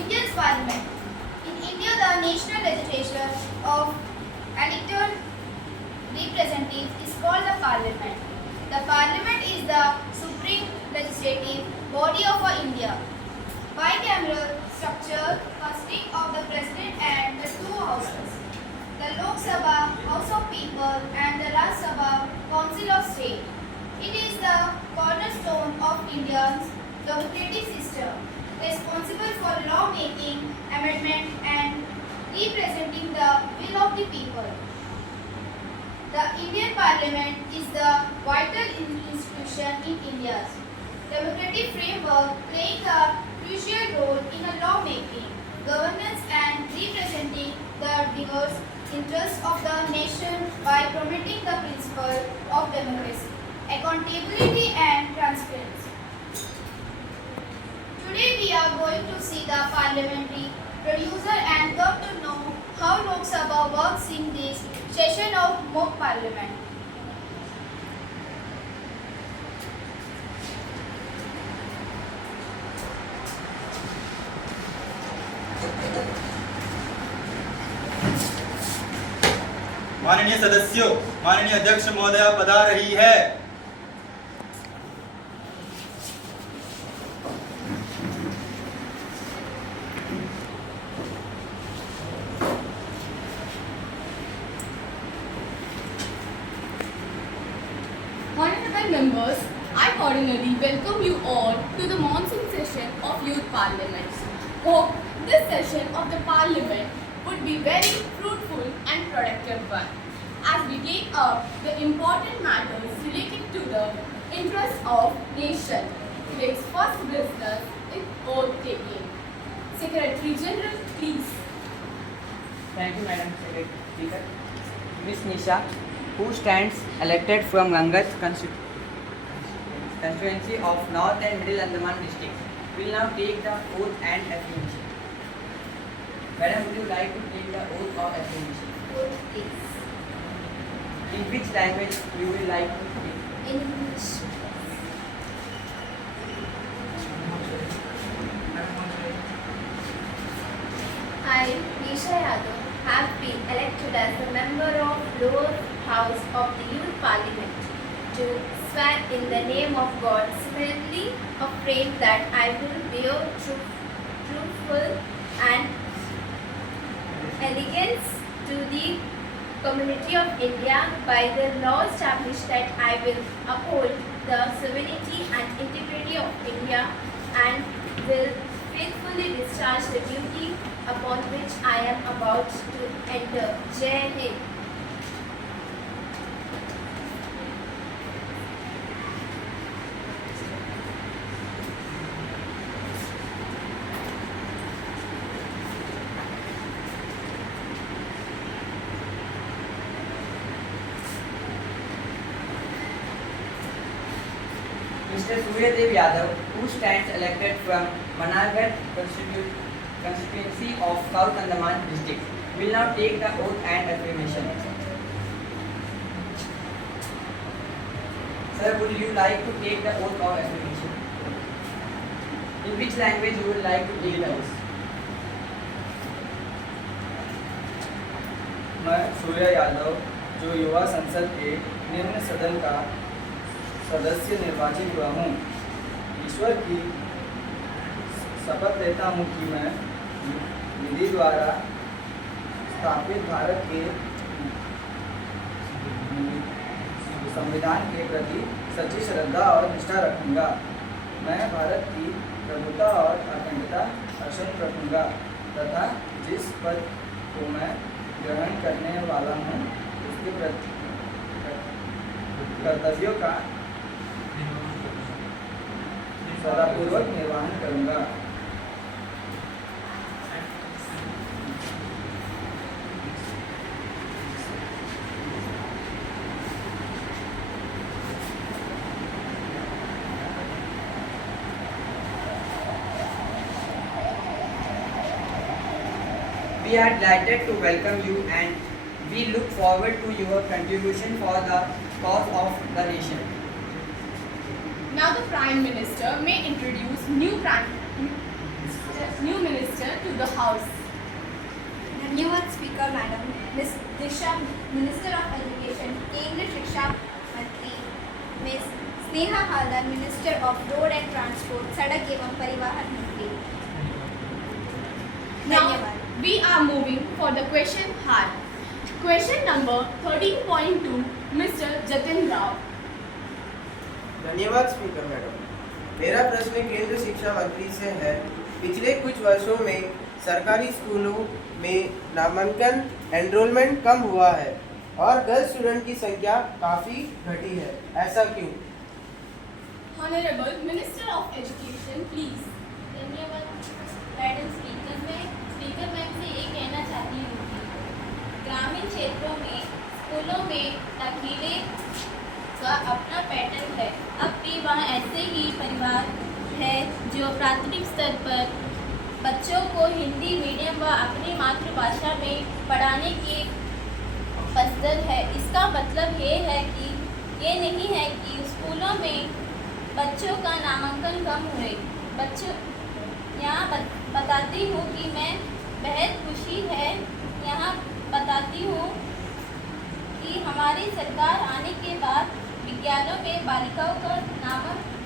India's Parliament. In India, the national legislature of elected representatives is called the Parliament. The Parliament is the supreme legislative body of India. Bicameral structure consisting of the President and the two houses. The Lok Sabha, House of People, and the Raj Sabha, Council of State. It is the cornerstone of India's democratic system, responsible for law making, amendment, and representing the will of the people. The Indian Parliament is the vital institution in India's democratic framework, playing a crucial role in law making, governance, and representing the diverse interests of the nation by promoting the principle of democracy, accountability, and transparency. Today we are going to see the parliamentary producer and come to know how Lok Sabha works in this session of mock parliament. माननीय सदस्यों, माननीय अध्यक्ष महोदय पधार रही है। Honorable members, I cordially welcome you all to the monsoon session of Youth Parliament. Hope this session of the Parliament would be very fruitful and productive one, as we take up the important matters relating to the interests of nation. Today's first business is oath taking. Secretary General, please. Thank you, Madam Speaker. Miss Nisha, who stands elected from Gangat constituency of North and Middle Andaman district, will now take the oath and affirmation. Madam, would you like to take the oath or affirmation? Oath, please. In which language you will like to take? English. I, Nisha Yadav, have been elected as a member of lower house of the Youth Parliament to swear in the name of God, solemnly affirm that I will bear truthful and allegiance to the community of India by the law established that I will uphold the sovereignty and integrity of India and will faithfully discharge the duty upon which I am about to enter. Jai Hind. Mr. Suryadev Yadav, who stands elected from Managarh constituency of South Andaman district, will now take the oath and affirmation. Sir, would you like to take the oath or affirmation? In which language you would like to take the oath? मैं सूर्य यादव, जो युवा संसद के निम्न सदन का सदस्य निर्वाचित हुआ हूँ, ईश्वर की शपथ लेता हूँ कि मैं विधि द्वारा स्थापित भारत के संविधान के प्रति सच्ची श्रद्धा और निष्ठा रखूँगा। मैं भारत की प्रभुता और अखंडता अक्षुण्ण रखूँगा तथा जिस पद को मैं ग्रहण करने वाला हूँ उसके कर्तव्यों का सदापूर्वक निर्वहन करूँगा। We are delighted to welcome you and we look forward to your contribution for the cause of the nation. Now the Prime Minister may introduce new Prime new minister to the House. धन्यवाद speaker madam. Miss Disha minister of education, केंद्रीय शिक्षा मंत्री, miss Sneha Haldar minister of road and transport, सड़क एवं परिवहन मंत्री। Now धन्यवाद। we are moving for the question hour. Question number 13.2, Mr. Jatin Rao. धन्यवाद स्पीकर मैडम। मेरा प्रश्न केंद्र शिक्षा मंत्री से है। पिछले कुछ वर्षों में सरकारी स्कूलों में नामांकन एनरोलमेंट कम हुआ है और गर्ल्स स्टूडेंट की संख्या काफ़ी घटी है, ऐसा क्यों? Honorable Minister of Education, please. धन्यवाद मैडम। स्पीकर मैम से ये कहना चाहती हूँ कि ग्रामीण क्षेत्रों में स्कूलों में दाखिले का अपना पैटर्न है। अब भी वहाँ ऐसे ही परिवार है जो प्राथमिक स्तर पर बच्चों को हिंदी मीडियम व अपनी मातृभाषा में पढ़ाने की पसंद है। इसका मतलब ये नहीं है कि स्कूलों में बच्चों का नामांकन कम हुए। बच्चों यहाँ बताती हूँ कि मैं बेहद खुशी है यहाँ बताती हूँ कि हमारी सरकार आने के बाद विद्यालयों में बालिकाओं का नामांकन